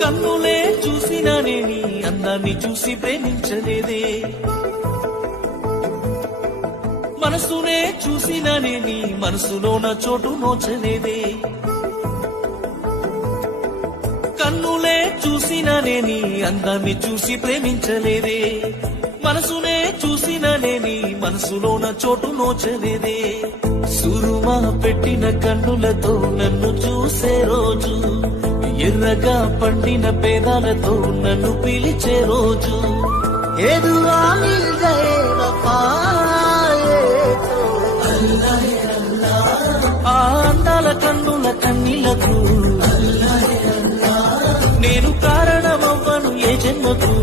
కన్నులే చూసినానే నీ అందాన్ని చూసి ప్రేమించలేదే, మనసునే చూసినానే నీ మనసులో నా చోటు నోచలేదే. కన్నులే చూసినానే నీ అందాన్ని చూసి ప్రేమించలేదే, మనసునే చూసినానే నీ మనసులో నా చోటు నోచలేదే. సురుమా పెట్టిన కన్నులతో నన్ను చూసే రోజు, ఎర్రగా పండిన పేదాలతో నన్ను పిలిచే రోజు, ఆ అందాల కన్నుల కన్నీలకు నేను కారణమవ్వను ఏ జన్మకు.